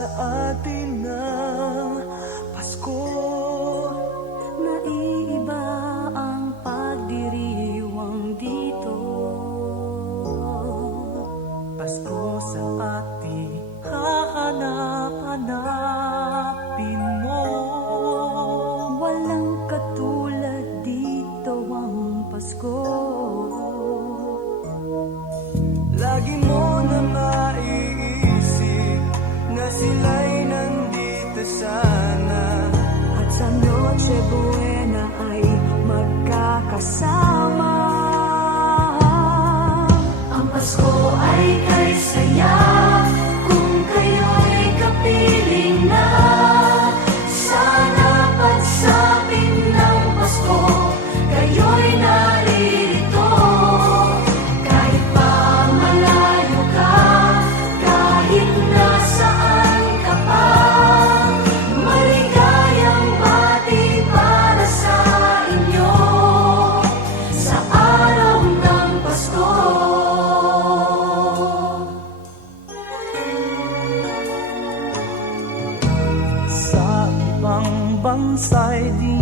sa atin ng Pasko. Naiiba ang pagdiriwang dito. Pasko sa ating hahanap-hanapin mo. Walang katulad dito ang Pasko. Lagi mo na maiisip na sila'y nandito sana, At sa Noche Buena ay magkakasama. Ang Pasko ay kay saya kung kayo'y kapiling na. Sana pagsapit ng Pasko, kayo'y naririto. Kahit pa malayo ka, kahit nasaan ka pa, maligayang bati para sa inyo sa araw ng Pasko. sa ibang bansa'y di